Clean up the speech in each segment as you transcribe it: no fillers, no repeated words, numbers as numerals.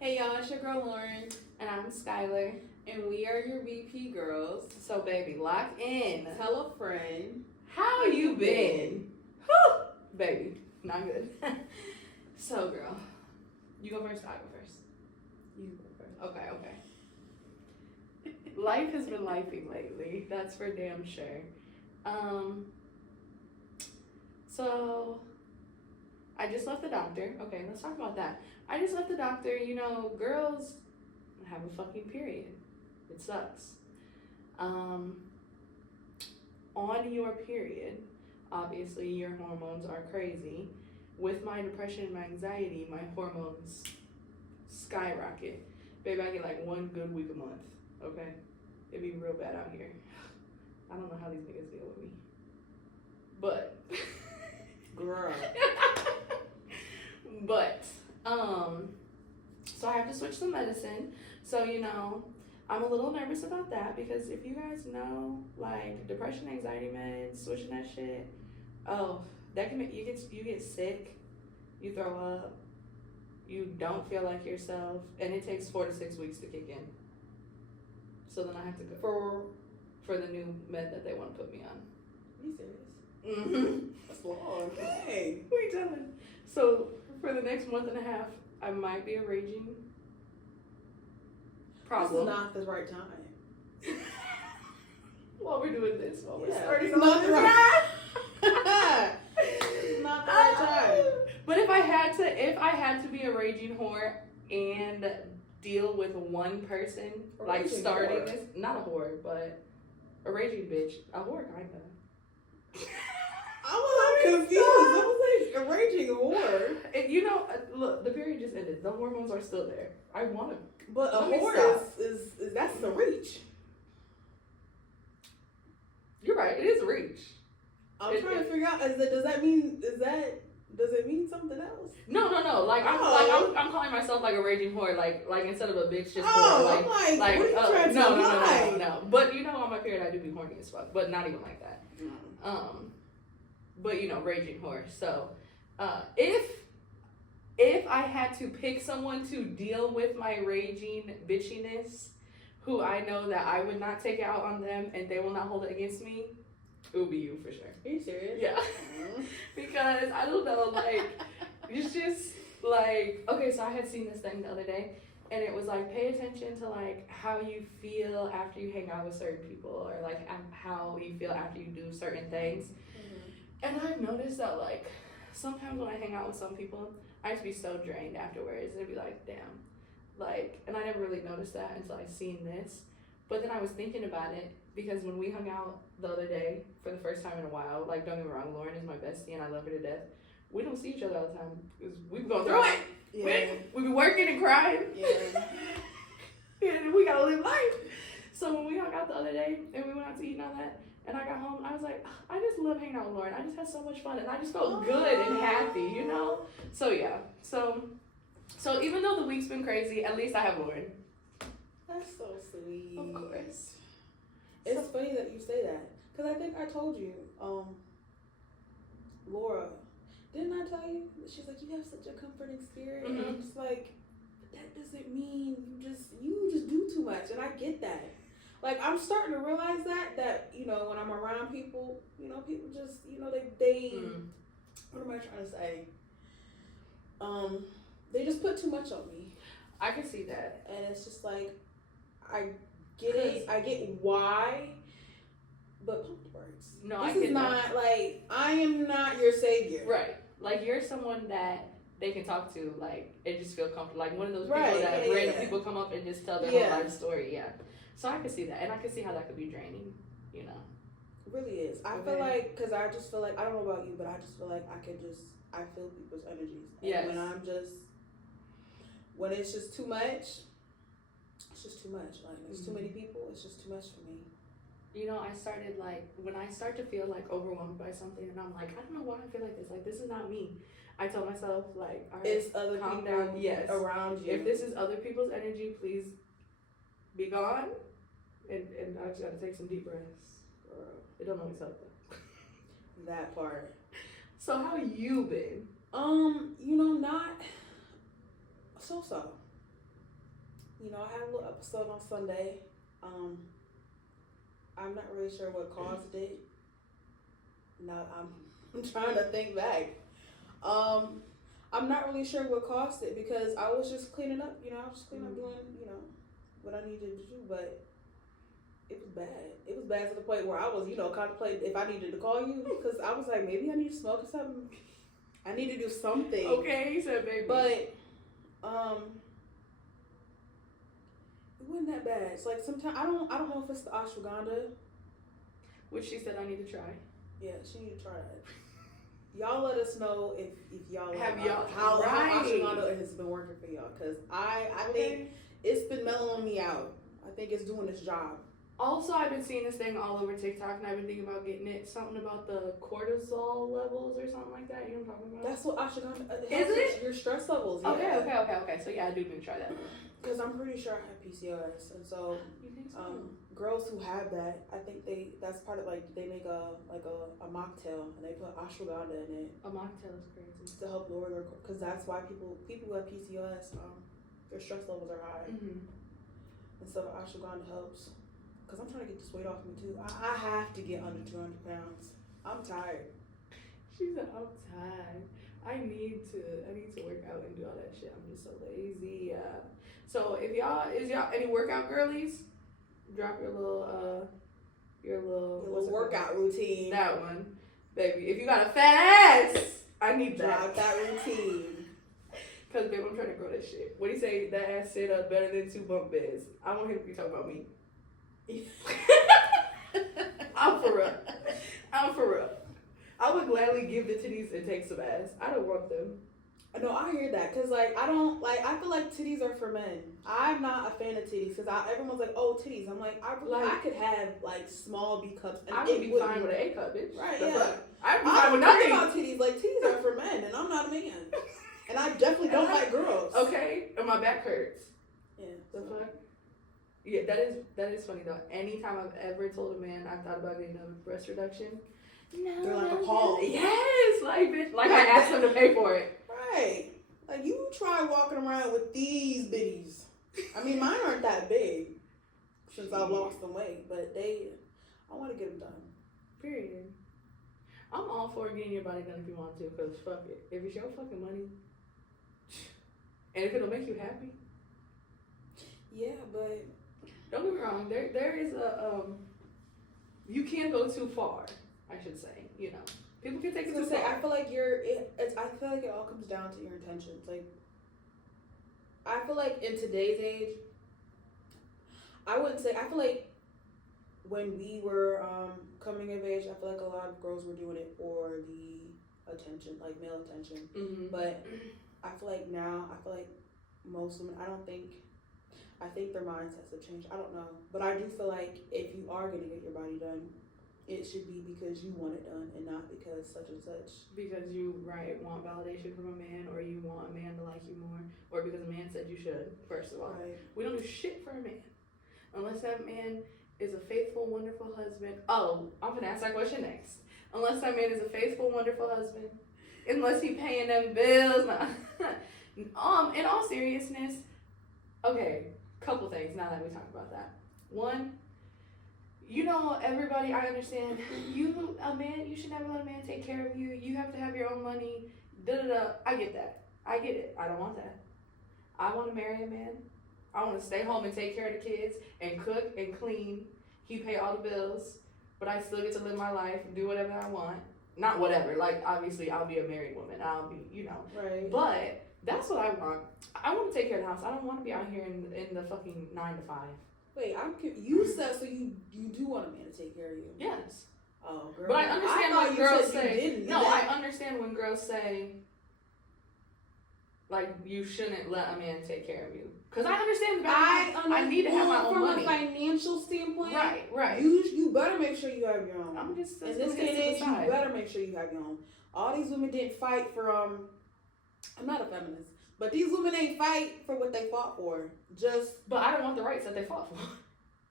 Hey y'all, it's your girl Lauren, And I'm Skylar. and we are your VP girls. So, baby, lock in. Tell a friend. How you been? Whew, baby, not good. So, girl, you go first. I go first. You go first. Okay. Life has been lifing lately. That's for damn sure. So I just left the doctor. Okay, let's talk about that. I just left the doctor. You know, girls have a fucking period. It sucks. On your period, obviously your hormones are crazy. With my depression and my anxiety, my hormones skyrocket. Baby, I get like one good week a month. Okay, it'd be real bad out here. I don't know how these niggas deal with me, but Girl. but so I have to switch the medicine. So you know, I'm a little nervous about that because if you guys know, like depression, anxiety meds, switching that shit, oh, that can make you get sick, you throw up, you don't feel like yourself, and it takes 4 to 6 weeks to kick in. So then I have to go for the new med that they want to put me on. Are you serious? Mm-hmm. That's long. Hey. What are you telling? So for the next month and a half, I might be a raging problem. This is not the right time. While we're doing this, while we're Yeah, starting it's not the right It's not the right time. But if I had to be a raging whore and deal with one person, A like raging starting whore. this, not a whore, but a raging bitch, a whore kinda. I was confused. I was like, a raging whore. And you know, look, the period just ended. The hormones are still there. I want to. But a Let me whore stop. is that's the reach. You're right. It is a reach. I'm trying to figure out, does it mean something else? No. Like I'm calling myself like a raging whore. Like instead of a bitch, just whore. Like I'm like, what are you trying to no. imply? But you know, on my period, I do be horny as fuck. But not even like that. But you know, raging whore. So, if I had to pick someone to deal with my raging bitchiness, who I know that I would not take it out on them and they will not hold it against me, it would be you for sure. Are you serious? Yeah. Because I don't know, like, it's just like, okay, so I had seen this thing the other day, and it was like, pay attention to like how you feel after you hang out with certain people, or like how you feel after you do certain things. And I've noticed that like sometimes when I hang out with some people, I just be so drained afterwards. It'd be like, damn, like, and I never really noticed that until I seen this. But then I was thinking about it because when we hung out the other day for the first time in a while, like, don't get me wrong, Lauren is my bestie and I love her to death. We don't see each other all the time because we be going through it. Yeah. We be working and crying. Yeah. And we gotta live life. So when we hung out the other day and we went out to eat and all that, and I got home, I was like, I just love hanging out with Lauren. I just had so much fun and I just felt good and happy, you know? So yeah. So even though the week's been crazy, at least I have Lauren. That's so sweet. Of course. It's funny that you say that. Because I think I told you, Laura, didn't I tell you? She's like, you have such a comforting spirit. And I'm just like, that doesn't mean you just do too much. And I get that. Like, I'm starting to realize that, you know, when I'm around people, you know, people just, you know, they what am I trying to say? They just put too much on me. I can see that. And it's just like, I get it. I get why, but pump the brakes. No, this I get is not that. like, I am not your savior. Right. Like, you're someone that they can talk to, like, and just feel comfortable. Like, one of those people Right, that yeah, random yeah. people come up and just tell their Yeah. whole life story. Yeah. So I can see that. And I can see how that could be draining, you know. It really is. I feel like, because I just feel like, I don't know about you, but I just feel like I feel people's energies. And Yes. when it's just too much, it's just too much. Like, there's too many people, it's just too much for me. You know, I started, like, when I start to feel, like, overwhelmed by something, and I'm like, I don't know why I feel like this. Like, this is not me. I tell myself, like, all right, It's other calm people down. Yes. around you. If this is other people's energy, please be gone. And I just gotta take some deep breaths. It don't always help, though. That part. So how you been? You know, not so. You know, I had a little episode on Sunday. I'm not really sure what caused it. Now I'm trying to think back. I'm not really sure what caused it because I was just cleaning up. You know, I was just cleaning up, doing what I needed to do, but it was bad. It was bad to the point where I was, contemplating if I needed to call you because I was like, maybe I need to smoke or something. I need to do something. Okay, you said baby. But it wasn't that bad. It's like sometimes I don't know if it's the ashwagandha, which she said I need to try. Yeah, she need to try that. Y'all let us know if y'all have y'all how ashwagandha has been working for y'all because I think it's been mellowing me out. I think it's doing its job. Also, I've been seeing this thing all over TikTok, and I've been thinking about getting it. Something about the cortisol levels or something like that. You know what I'm talking about? That's what ashwagandha is. It your stress levels? Yeah. Okay. So yeah, I do need to try that. Because I'm pretty sure I have PCOS, and so, you think so? Girls who have that, I think that's part of they make a mocktail and they put ashwagandha in it. A mocktail is crazy to help lower their because that's why people who have PCOS their stress levels are high, and so ashwagandha helps. Because I'm trying to get this weight off me too. I have to get under 200 pounds. I'm tired. She said, I'm tired. I need to work out and do all that shit. I'm just so lazy. So if y'all any workout girlies, drop your little workout routine. That one, baby. If you got a fat ass, I need that. Drop that routine. Cause babe, I'm trying to grow that shit. What do you say? That ass sit up better than 2 bunk beds. I want him to be talking about me. I'm for real. I would gladly give the titties and take some ass. I don't want them. No, I hear that because I feel like titties are for men. I'm not a fan of titties because everyone's like, oh, titties. I'm like, I could have small B cups and I would be fine with an A cup, bitch. Right? That's Yeah. I'd be fine with nothing. About titties. Like titties are for men, and I'm not a man. And I definitely don't like girls. Okay, and my back hurts. Yeah. The fuck. Yeah, that is funny though. Anytime I've ever told a man I've thought about getting a breast reduction, no, they're like appalled. Yes, like bitch, like I asked them to pay for it. Right. Like you try walking around with these bitties. I mean, mine aren't that big since I've lost some weight, but I want to get them done. Period. I'm all for getting your body done if you want to, cause fuck it. If it's your fucking money, and if it'll make you happy. Yeah, but. Don't get me wrong. There is a you can't go too far. I should say. People can take it too far. I feel like I feel like it all comes down to your intentions. Like, I feel like in today's age, I feel like when we were coming of age, I feel like a lot of girls were doing it for the attention, like male attention. Mm-hmm. But I feel like now, most women, I think their mindsets have changed. I don't know. But I do feel like if you are going to get your body done, it should be because you want it done and not because such and such. Because you, want validation from a man, or you want a man to like you more, or because a man said you should, first of all. Right. We don't do shit for a man. Unless that man is a faithful, wonderful husband. Oh, I'm going to ask that question next. Unless that man is a faithful, wonderful husband. Unless he paying them bills. Nah. In all seriousness, okay. Couple things now that we talk about that. One, everybody, I understand, you should never let a man take care of you. You have to have your own money. I get that. I get it. I don't want that. I want to marry a man. I want to stay home and take care of the kids and cook and clean. He pay all the bills, but I still get to live my life and do whatever I want. Not whatever. Like, obviously, I'll be a married woman. I'll be, Right. But that's what I want. I want to take care of the house. I don't want to be out here in the fucking 9 to 5. Wait, you said so you do want a man to take care of you? Yes. Oh, girl. But I understand when girls say no. I understand when girls say like you shouldn't let a man take care of you. Because I understand that I need to have my own money. From a financial standpoint, right. You better make sure you have your own. I'm just in this day and age, you better make sure you have your own. All these women didn't fight for I'm not a feminist, but these women ain't fight for what they fought for. But I don't want the rights that they fought for,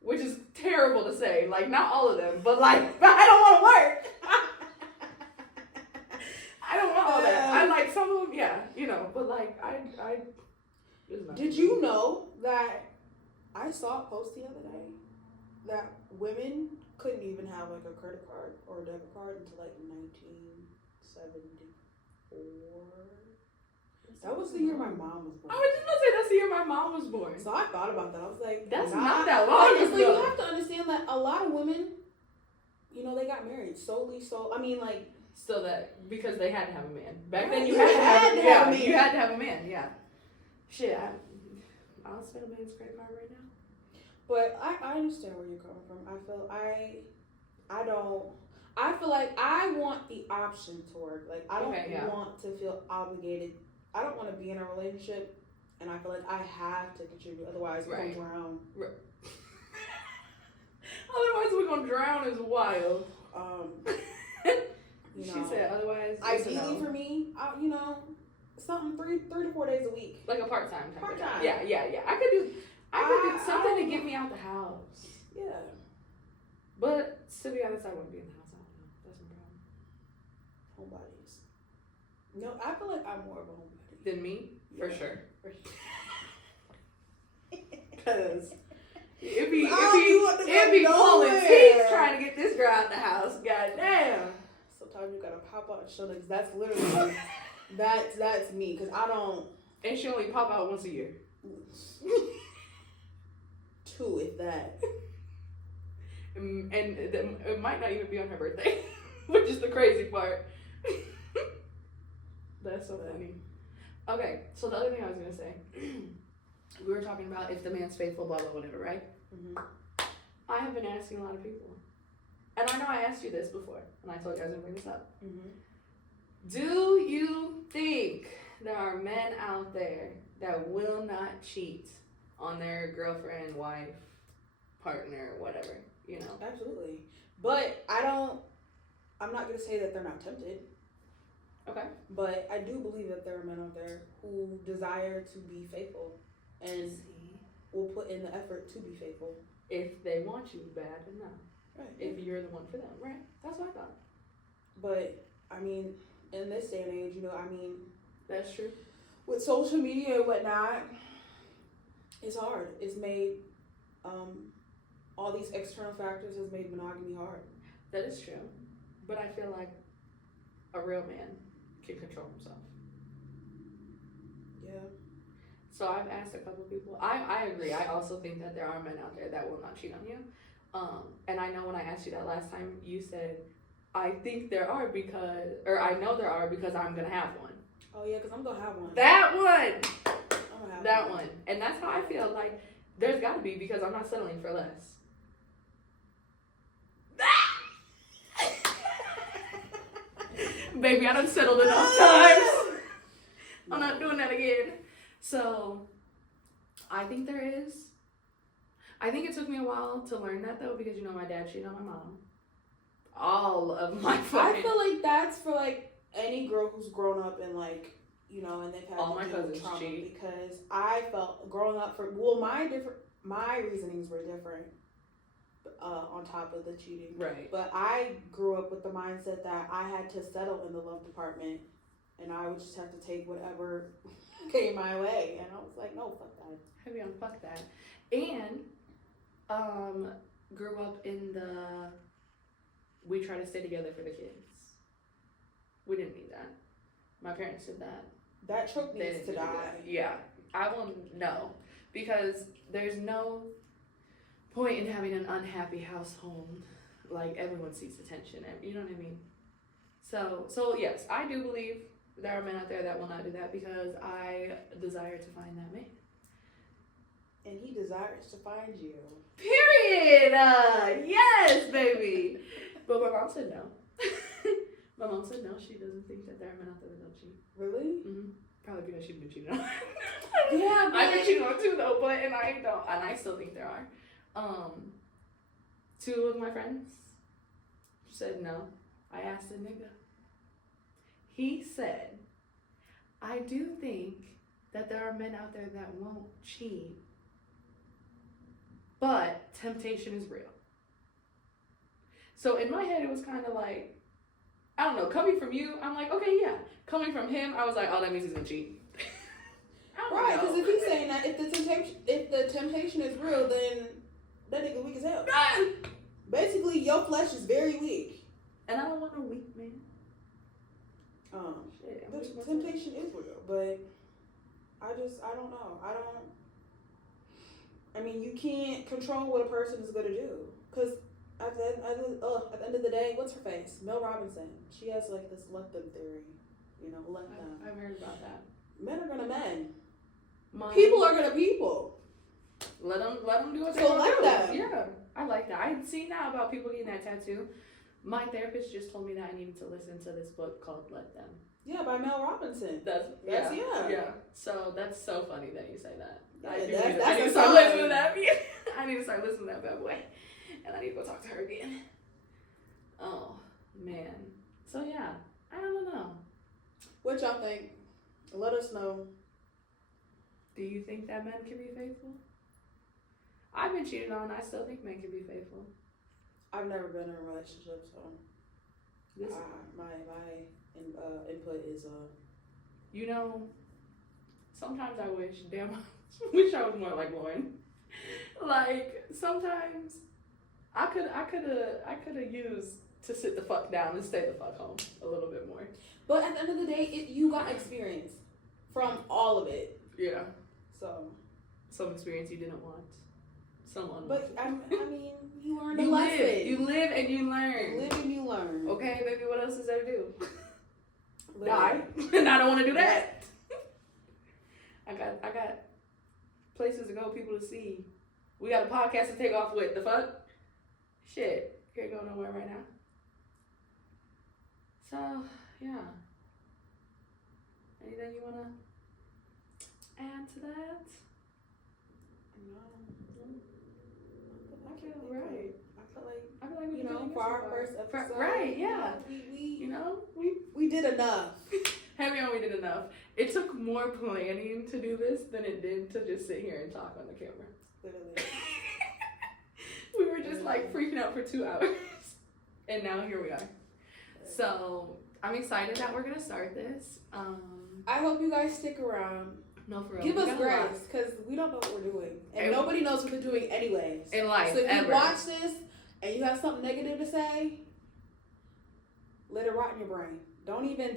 which is terrible to say. Like, not all of them, but I don't want to work. I don't want all that. I like some of them, yeah, but I. Did you know that I saw a post the other day that women couldn't even have like a credit card or a debit card until like 1974. That was the year my mom was born. I was just gonna say that's the year my mom was born. So I thought about that. I was like, that's not that long ago. You have to understand that a lot of women, you know, they got married solely. So I mean, like, still that because they had to have a man. Back right, then, you had to have a man. You had to have a man. Yeah. Shit, I'll spend a man's credit card right now. But I understand where you're coming from. I feel like I want the option to work. Like I don't want to feel obligated. I don't want to be in a relationship and I feel like I have to contribute. Otherwise we're gonna drown. Right. Otherwise we're gonna drown is wild. She said otherwise. Ideally for me, you know, something 3 to 4 days a week. Like a part-time type. Part-time. Yeah. I could do something to get me out the house. Yeah. But to be honest, I wouldn't be in the house. I don't know. That's my problem. Homebodies. No, I feel like I'm more of a homebody. Than me? For sure. Because it'd be pulling teeth trying to get this girl out the house. Goddamn. Sometimes you gotta pop out and show niggas. That's literally that's me. Cause I don't. And she only pop out once a year. 2, if that. And it might not even be on her birthday, which is the crazy part. That's so funny. Okay, so the other thing I was gonna say, we were talking about if the man's faithful, blah blah whatever, right? Mm-hmm. I have been asking a lot of people, and I know I asked you this before, and I told you I was gonna bring this up. Mm-hmm. Do you think there are men out there that will not cheat on their girlfriend, wife, partner, whatever? You know? Absolutely. But I'm not going to say that they're not tempted. Okay. But I do believe that there are men out there who desire to be faithful and will put in the effort to be faithful. If they want you bad enough. Right. If you're the one for them. Right. That's what I thought. But, I mean, in this day and age, you know, I mean. That's true. With social media and whatnot, it's hard. It's made, all these external factors has made monogamy hard. That is true. But I feel like a real man can control himself. Yeah. So I've asked a couple of people. I agree. I also think that there are men out there that will not cheat on you. And I know when I asked you that last time, you said, I think there are I know there are because I'm going to have one. Oh, yeah, because I'm going to have one. That one! I'm going to have that one. And that's how I feel. Like, there's got to be because I'm not settling for less. Baby, I done settled enough times. I'm not doing that again. So, I think there is. I think it took me a while to learn that, though, because, you know, my dad cheated on my mom. All of my friends. I feel like that's for, like, any girl who's grown up in, like, you know, and they've had all my cousins trauma. cheat. Because I felt growing up my reasonings were different. On top of the cheating. Right. But I grew up with the mindset that I had to settle in the love department and I would just have to take whatever came my way. And I was like, no, fuck that. Heavy on fuck that. And grew up in we try to stay together for the kids. We didn't need that. My parents did that. That trope needs to die. Yeah. I will know. Because there's no point in having an unhappy household. Like, everyone seeks attention. You know what I mean? So yes, I do believe there are men out there that will not do that because I desire to find that man. And he desires to find you. Period! Yes, baby! But my mom said no. My mom said no, she doesn't think that there are men out there that don't cheat. Really? Mm-hmm. Probably because she's been cheated on. Yeah, I've been cheated on too, though, and I still think there are. 2 of my friends said no. I asked a nigga. He said, I do think that there are men out there that won't cheat, but temptation is real. So in my head, it was kind of like, I don't know, coming from you, I'm like, okay, yeah. Coming from him, I was like, oh, that means he's gonna cheat. Right, because if he's saying that, if the temptation temptation is real, then that nigga weak as hell. Basically, your flesh is very weak. And I don't want no weak man. Shit, the temptation is real, but I don't know. I mean, you can't control what a person is gonna do. Cause at the end of the day, what's her face? Mel Robinson. She has like this let them theory. You know, let them. I've heard about that. Men are gonna men. People are gonna people. Let them do what they So want let to do. them. Yeah, I like that. I had seen that about people getting that tattoo. My therapist just told me that I needed to listen to this book called Let Them. Yeah, by Mel Robinson. That's yeah. So that's so funny that you say that. Yeah, I need to start listening to that. I need to start listening to that bad boy, and I need to go talk to her again. Oh man. So yeah, I don't know. What y'all think? Let us know. Do you think that men can be faithful? I've been cheated on. I still think men can be faithful. I've never been in a relationship, so This, my input is you know, sometimes I wish, damn, wish I was more like Lauren. Like sometimes I could have used to sit the fuck down and stay the fuck home a little bit more. But at the end of the day, you got experience from all of it. Yeah. So some experience you didn't want. Someone. But I mean, you learn a you lesson. live. You live and you learn. You live and you learn. Okay, baby. What else is there to do? Literally. Die. And I don't want to do that. I got places to go, people to see. We got a podcast to take off with. The fuck? Shit. Can't go nowhere right now. So, yeah. Anything you want to add to that? No. Right. I feel like we you know, for our first episode. Right, yeah. We did enough. Heavy on, we did enough. It took more planning to do this than it did to just sit here and talk on the camera. Literally. We were just like freaking out for 2 hours. And now here we are. So I'm excited that we're gonna start this. I hope you guys stick around. No, for real. Give us grace, because we don't know what we're doing. And nobody knows what they're doing anyways. In life, so if you watch this and you have something negative to say, let it rot in your brain. Don't even,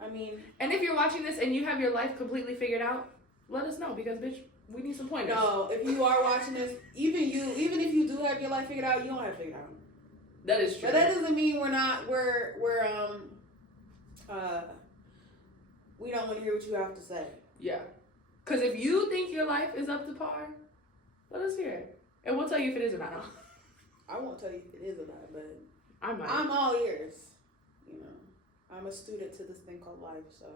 I mean. And if you're watching this and you have your life completely figured out, let us know, because bitch, we need some pointers. No, if you are watching this, even if you do have your life figured out, you don't have it figured out. That is true. But that doesn't mean we don't want to hear what you have to say. Yeah. Because if you think your life is up to par, let us hear it. And we'll tell you if it is or not. I won't tell you if it is or not, but I might. I'm all ears. You know, I'm a student to this thing called life, so.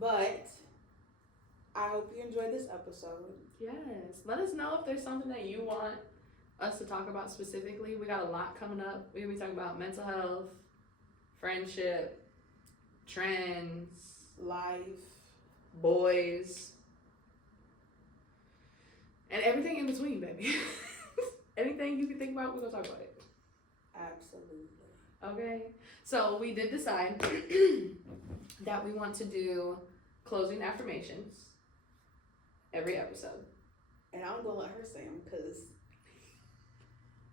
But I hope you enjoyed this episode. Yes. Let us know if there's something that you want us to talk about specifically. We got a lot coming up. We're going to be talking about mental health, friendship, trends, life, boys, and everything in between, baby. Anything you can think about, we're going to talk about it. Absolutely. Okay. So we did decide that we want to do closing affirmations every episode. And I'm going to let her say them, because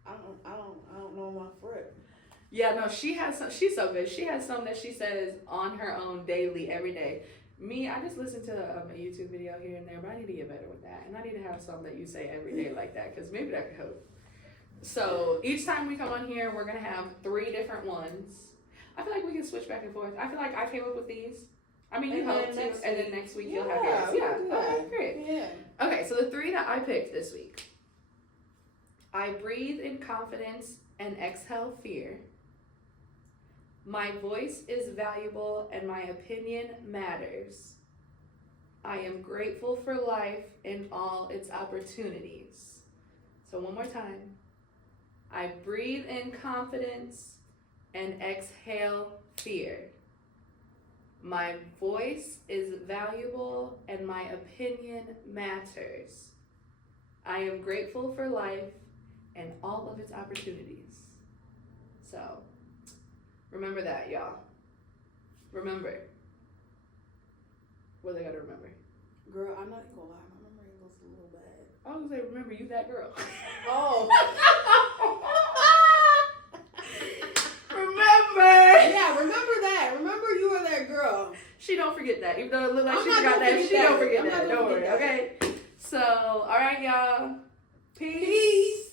I don't know my foot. Yeah, no, she has some, she's so good. She has some that she says on her own daily, every day. Me, I just listen to a YouTube video here and there, but I need to get better with that. And I need to have some that you say every day like that, because maybe that could help. So each time we come on here, we're going to have 3 different ones. I feel like we can switch back and forth. I feel like I came up with these. I mean, you helped too. And then next week you'll have yours. Yeah, okay, great. Yeah. Okay, so the 3 that I picked this week. I breathe in confidence and exhale fear. My voice is valuable and my opinion matters. I am grateful for life and all its opportunities. So one more time. I breathe in confidence and exhale fear. My voice is valuable and my opinion matters. I am grateful for life and all of its opportunities. So, remember that, y'all. Remember. What they gotta remember? Girl, I'm not gonna lie. My memory goes a little bad. I was gonna say, remember, you that girl. Oh. Remember. Yeah, remember that. Remember you were that girl. She don't forget that. Even though it looked like I'm she not forgot gonna that, forget she that. don't forget I'm not that. gonna Don't worry, forget that. okay? So, all right, y'all. Peace. Peace.